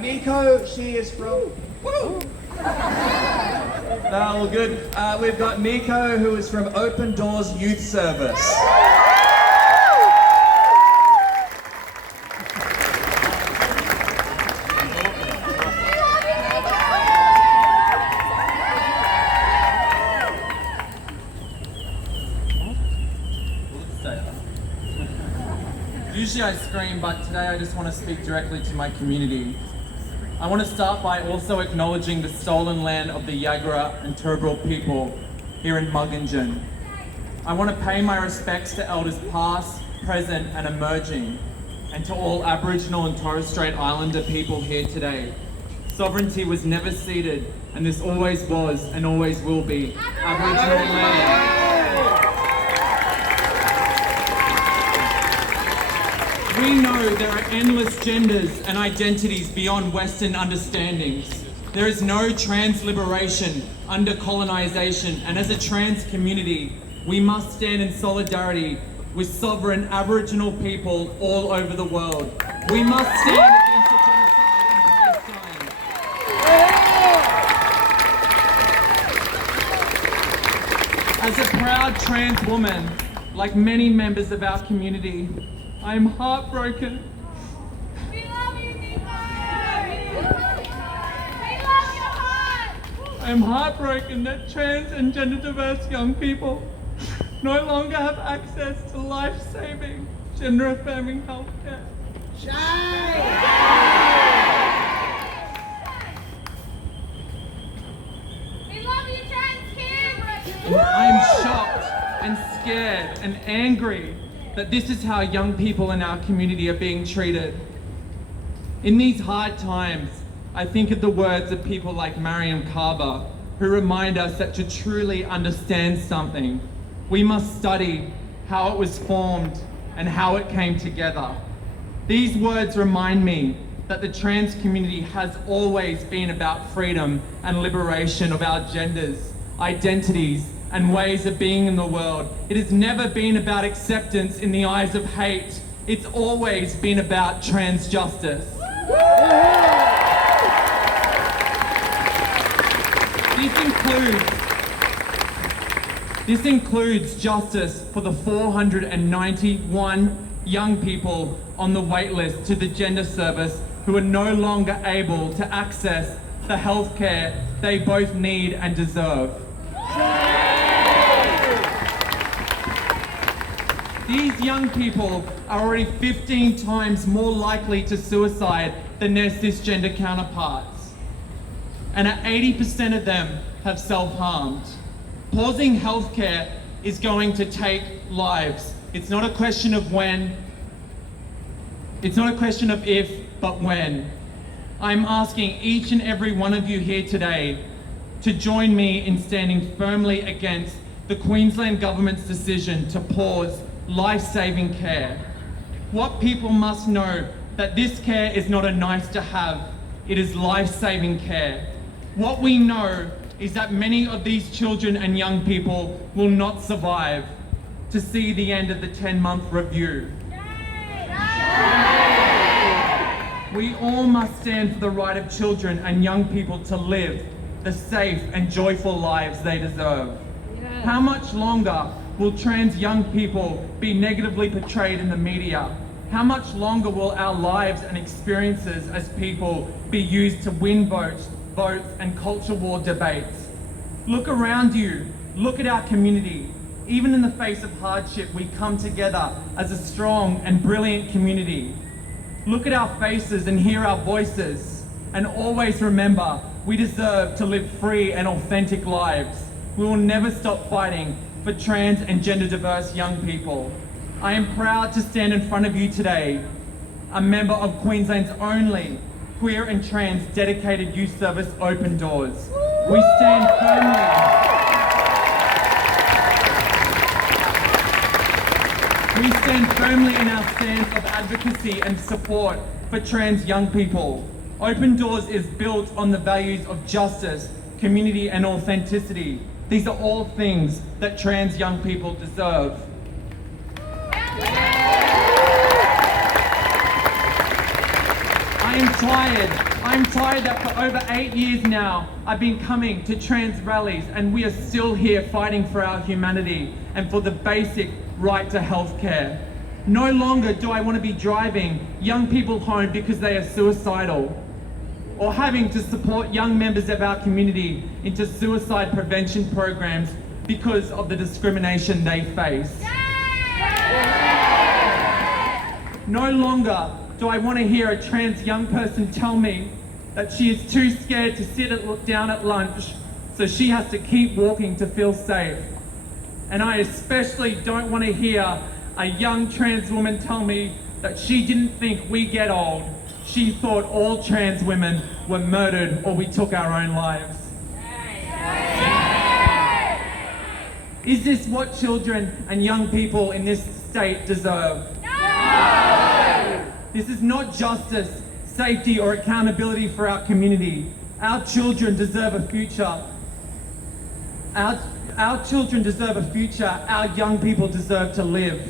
Necho, she is from... Woo! All good. We've got Necho, who is from Open Doors Youth Service. Usually I scream, but today I just want to speak directly to my community. I want to start by also acknowledging the stolen land of the Yagara and Turrbal people here in Magan-djin. I want to pay my respects to elders past, present and emerging, and to all Aboriginal and Torres Strait Islander people here today. Sovereignty was never ceded, and this always was and always will be Aboriginal land. We know there are endless genders and identities beyond Western understandings. There is no trans liberation under colonization, and as a trans community, we must stand in solidarity with sovereign Aboriginal people all over the world. We must stand against the genocide in Palestine. As a proud trans woman, like many members of our community, I am heartbroken. We love you, Necho! We love your heart! I am heartbroken that trans and gender diverse young people no longer have access to life-saving, gender-affirming healthcare. We love you, trans kids! I am shocked and scared and angry that this is how young people in our community are being treated. In these hard times, I think of the words of people like Mariam Kaba, who remind us that to truly understand something, we must study how it was formed and how it came together. These words remind me that the trans community has always been about freedom and liberation of our genders, identities, and ways of being in the world. It has never been about acceptance in the eyes of hate. It's always been about trans justice. This includes justice for the 491 young people on the wait list to the gender service who are no longer able to access the healthcare they both need and deserve. These young people are already 15 times more likely to suicide than their cisgender counterparts. And 80% of them have self-harmed. Pausing healthcare is going to take lives. It's not a question of when, it's not a question of if, but when. I'm asking each and every one of you here today to join me in standing firmly against the Queensland Government's decision to pause life-saving care. What people must know that this care is not a nice to have, it is life-saving care. What we know is that many of these children and young people will not survive to see the end of the 10-month review. We all must stand for the right of children and young people to live the safe and joyful lives they deserve. How much longer will trans young people be negatively portrayed in the media? How much longer will our lives and experiences as people be used to win votes and culture war debates? Look around you, look at our community. Even in the face of hardship, we come together as a strong and brilliant community. Look at our faces and hear our voices, and always remember, we deserve to live free and authentic lives. We will never stop fighting for trans and gender diverse young people. I am proud to stand in front of you today, a member of Queensland's only queer and trans dedicated youth service, Open Doors. We stand firmly in our stance of advocacy and support for trans young people. Open Doors is built on the values of justice, community and authenticity. These are all things that trans young people deserve. I I'm tired that for over 8 years now, I've been coming to trans rallies and we are still here fighting for our humanity and for the basic right to healthcare. No longer do I want to be driving young people home because they are suicidal, or having to support young members of our community into suicide prevention programs because of the discrimination they face. No longer do I want to hear a trans young person tell me that she is too scared to down at lunch, so she has to keep walking to feel safe. And I especially don't want to hear a young trans woman tell me that she didn't think we get old. She thought all trans women were murdered or we took our own lives. Is this what children and young people in this state deserve? No! This is not justice, safety, or accountability for our community. Our children deserve a future. Our children deserve a future. Our young people deserve to live.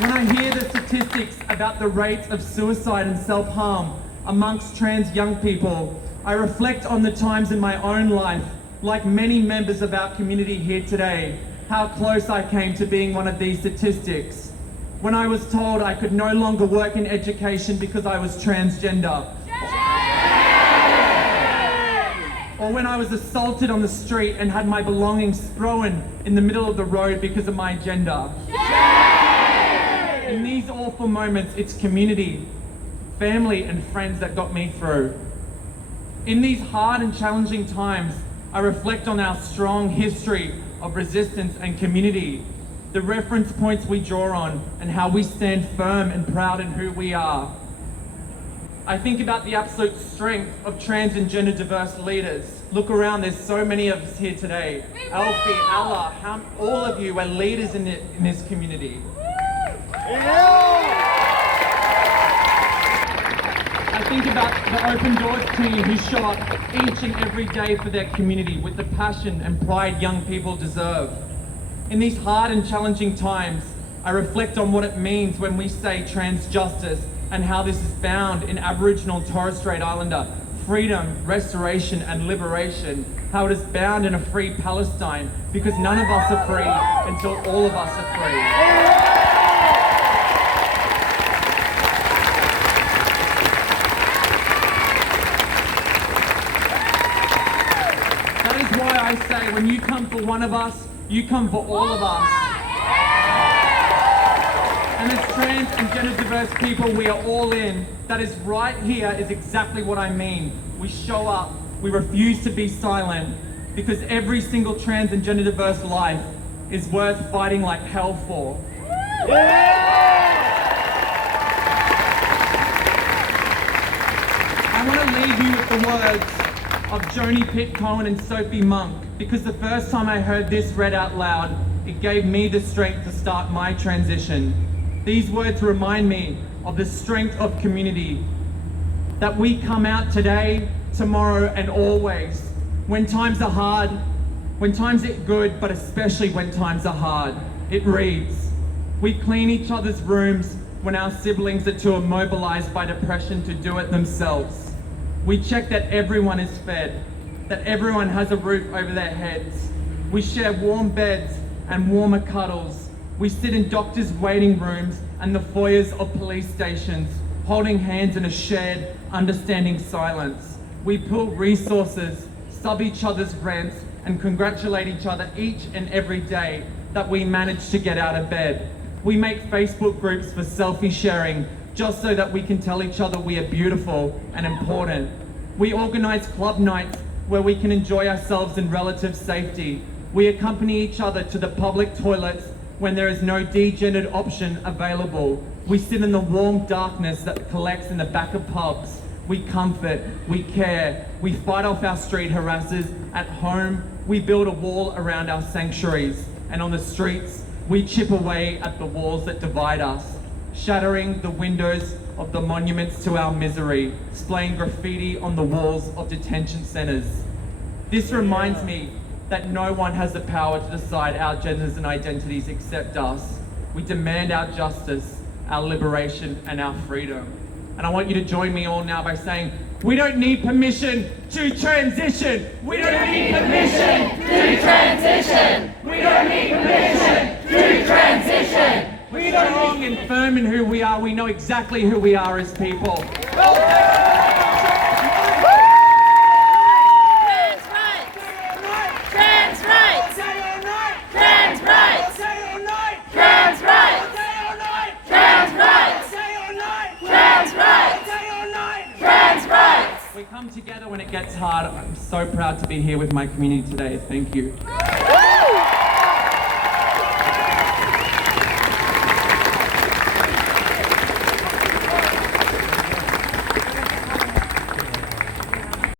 When I hear the statistics about the rates of suicide and self-harm amongst trans young people, I reflect on the times in my own life, like many members of our community here today, how close I came to being one of these statistics. When I was told I could no longer work in education because I was transgender. Or when I was assaulted on the street and had my belongings thrown in the middle of the road because of my gender. In these awful moments, it's community, family, and friends that got me through. In these hard and challenging times, I reflect on our strong history of resistance and community, the reference points we draw on, and how we stand firm and proud in who we are. I think about the absolute strength of trans and gender diverse leaders. Look around, there's so many of us here today. Alfie, Allah, all of you are leaders in this community. I think about the Open Doors team who show up each and every day for their community with the passion and pride young people deserve. In these hard and challenging times, I reflect on what it means when we say trans justice and how this is found in Aboriginal Torres Strait Islander freedom, restoration and liberation, how it is bound in a free Palestine, because none of us are free until all of us are free. I say, when you come for one of us, you come for all of us. And as trans and gender diverse people, we are all in. That is right here is exactly what I mean. We show up, we refuse to be silent, because every single trans and gender diverse life is worth fighting like hell for. I want to leave you with the words of Joni Pitt-Cohen and Sophie Monk, because the first time I heard this read out loud, it gave me the strength to start my transition. These words remind me of the strength of community, that we come out today, tomorrow, and always. When times are hard, when times are good, but especially when times are hard. It reads, we clean each other's rooms when our siblings are too immobilized by depression to do it themselves. We check that everyone is fed, that everyone has a roof over their heads. We share warm beds and warmer cuddles. We sit in doctors' waiting rooms and the foyers of police stations, holding hands in a shared, understanding silence. We pool resources, sub each other's rents, and congratulate each other each and every day that we manage to get out of bed. We make Facebook groups for selfie sharing, just so that we can tell each other we are beautiful and important. We organize club nights where we can enjoy ourselves in relative safety. We accompany each other to the public toilets when there is no degendered option available. We sit in the warm darkness that collects in the back of pubs. We comfort, we care, we fight off our street harassers. At home, we build a wall around our sanctuaries. And on the streets, we chip away at the walls that divide us, shattering the windows of the monuments to our misery, displaying graffiti on the walls of detention centers. This reminds me that no one has the power to decide our genders and identities except us. We demand our justice, our liberation, and our freedom. And I want you to join me all now by saying, we don't need permission to transition. We don't need permission to transition. We don't need permission to transition. We're strong and firm in who we are. We know exactly who we are as people. Trans rights! Trans rights! Trans rights! Trans rights! Trans rights! Trans rights! Trans rights! We come together when it gets hard. I'm so proud to be here with my community today. Thank you.